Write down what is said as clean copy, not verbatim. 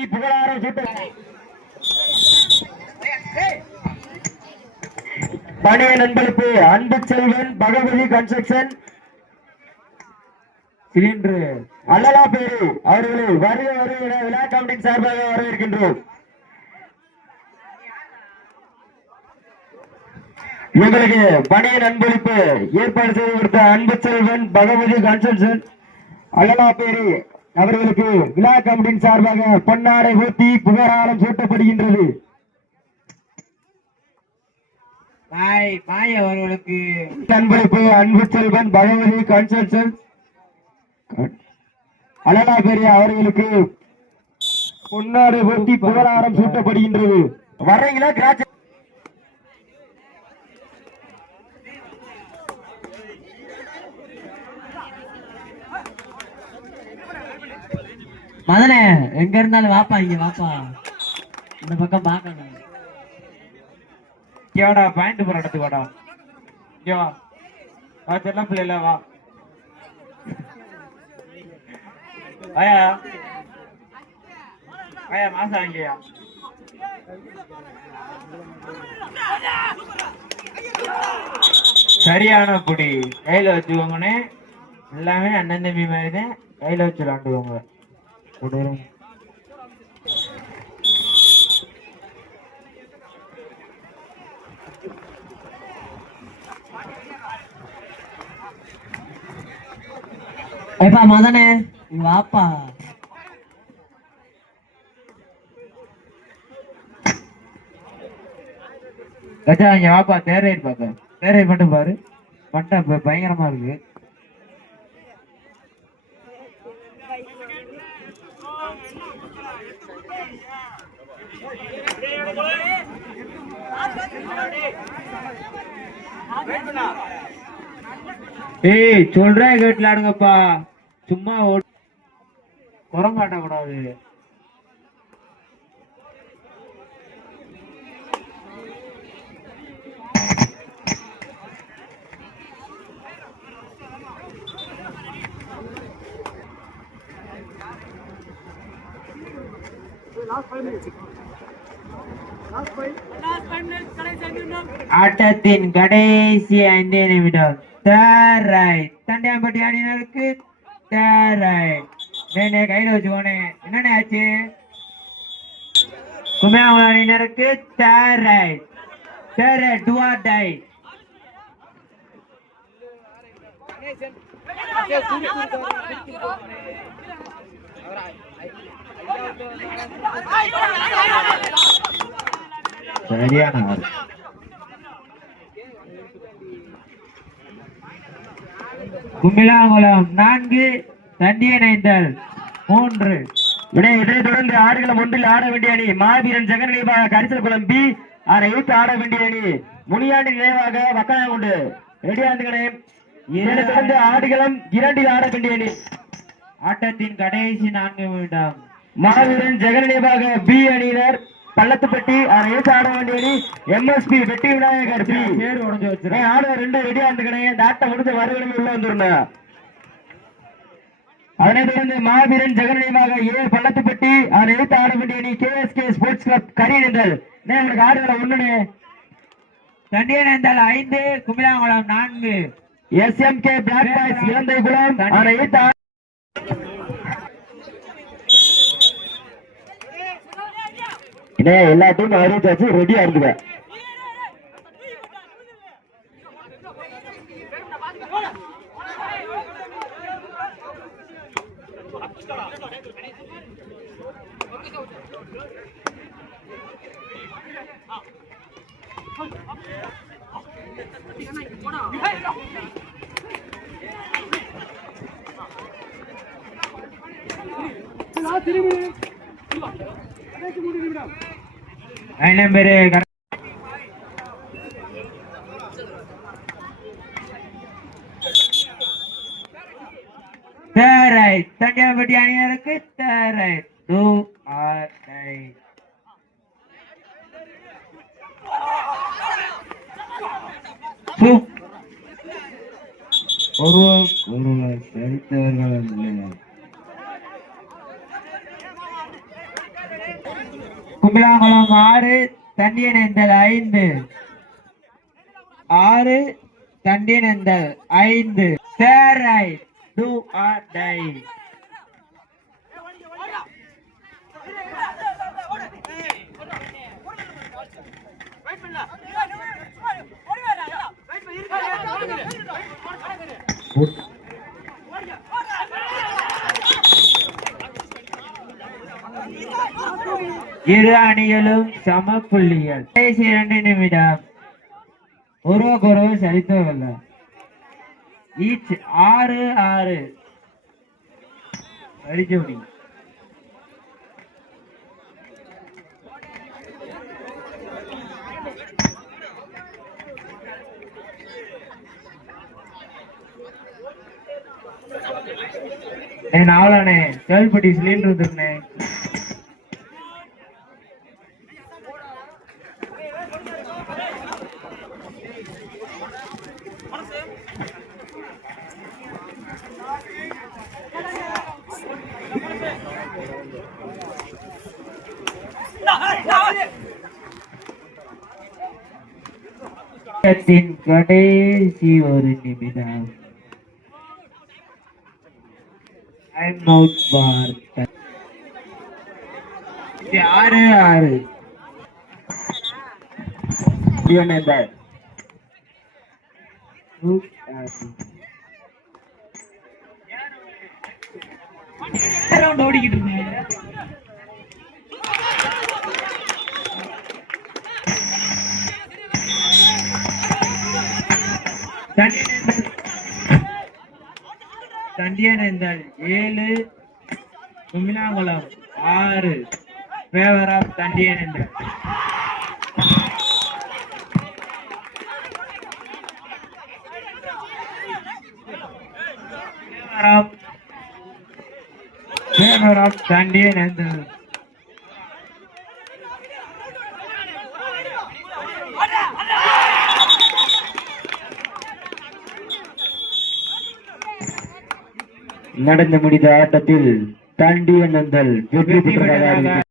போட்டி புகழாரம் சூட்ட பணிய நண்பருக்கு அன்பு செல்வன் பகவதி கன்ஸ்ட்ரக்ஷன் சிலிண்டர் அல்லலா பேரு அவர்களை வருக வருக விழா கமிட்டியின் சார்பாக வரவேற்கின்றோம். எங்களுக்கு பணிய நண்பளிப்பு ஏற்பாடு செய்து கொடுத்த அன்பு செல்வன் பகவதி கன்ஸ்ட்ரக்ஷன் அல்லலா பேரு அவர்களுக்கு விழா கமிட்டியின் சார்பாக பொன்னாடை ஊட்டி புகழாரம் சூட்டப்படுகின்றது. அவர்களுக்கு நண்பளிப்பு அன்பு செல்வன் பகவதி கன்ஸ்ட்ரக்ஷன் அல்லலா பேரு அவர்களுக்கு பொன்னாடை ஊட்டி புகழாரம் சூட்டப்படுகின்றது. வர்றீங்களா கிராட்சி மதனே எங்க இருந்தாலும் வாப்பா, இங்க வாப்பா, இந்த பக்கம் பாக்கணும். கேடா பாயிண்ட் போற இடத்துக்கு வாடா. இங்க வா, செல்ல பிள்ளைல வா. ஆயா ஆயா மாசம் அங்கயா சரியான புடி கையில வச்சுக்கோங்கண்ணே. எல்லாமே அண்ணன் தம்பி மாதிரி தான், கையில வச்சு விளாண்டுக்கோங்க. ஏப்பா மதனே வாப்பா. கஜா இங்க வாப்பா. தேரையர் பாக்க, தேரையர் மட்டும் பாரு, மட்டை பயங்கரமா இருக்கு. ஏய் சொல்றேன் கேட்டு விளையாடுங்கப்பா, சும்மா குரங்காட்ட கூடாது. ஆட்டத்தின் கடைசி 5 நிமிடம். தண்டியாம்பட்டி அணியினருக்கு கையில வச்சுக்கோனே. என்னென்ன ஆச்சு? குமியாங்குளம் அணியினருக்கு டூ ஆர் டை. சரியான குமிளாங்குளம் 4, தண்டியனைந்தல் 3. இதனைத் தொடர்ந்து ஆடுகளம் 1 ஆட வேண்டிய அணி மாவீரன் ஜெகன் நினைவாக கரிசல் குளம் பி. அதை ஆட வேண்டிய அணி முனியாண்டி நினைவாக வக்கனாங்குண்டு. ரெடியாந்துகளே. இதனைத் தொடர்ந்து ஆடுகளம் 2 ஆட வேண்டிய அணி. ஆட்டத்தின் கடைசி 4 நிமிடம். மாவீரன் ஜெகன் நினைவாக பி அணியினர் பள்ளத்துப்பட்டி. அதை ஆட வேண்டிய அணி MSP வெட்டி விநாயகர் பி. பேர் உடஞ்சு வச்சிருக்கேன். ஆட 2 ரெடியா இருந்துக்கணே. இந்த ஆட்டம் முடிஞ்ச வருகிழமை உள்ள வந்துருந்தேன். அதனைத் தொடர்ந்து மாவீரன் ஜெகனியமாக ஏ பள்ளத்துப்பட்டி. அதை எடுத்து ஆட வேண்டிய அணி KSK ஸ்போர்ட்ஸ் கிளப் கரியனந்தல். உங்களுக்கு ஆடுகளை 1. Thandiyanendal 5, Kumilankulam 4. SMK block boys Ilanthaikulam. அதை எடுத்து எல்லா டீம் அறிவிச்சாச்சு, ரெடியா இருந்துக்க. தண்டியாம்பட்டி அணியினருக்கு டூ ஆர் டை. ஒருவர் சரித்தவர்கள் அல்ல. கும்பிலாங்குளம் 6 தண்டியனேந்தல் 5 6 தண்டியனேந்தல் 5 தேர் ரைட் டூ ஆர் டை இரு அணிகளும் சம புள்ளிகள். கடைசி 2 நிமிடம். ஒருவருக்கொருவர் சரித்தவல்ல. ஈச் 6-6 அடிச்சோடி. నేను అవలానే కేల్పటి సిలిండర్ ఉంటున్నాయి. கடைசி ஒரு நிமிடம். டைம் அவுட் பார். 6-6 ஓடிக்கிட்டு இருந்தேன். Thandiyanendal 7 Kumilankulam 6 favour of Thandiyanendal. Favour of Thandiyanendal. நடந்து முடிந்த ஆட்டத்தில் தண்டியனேந்தல் வெற்றி பெற்றதாக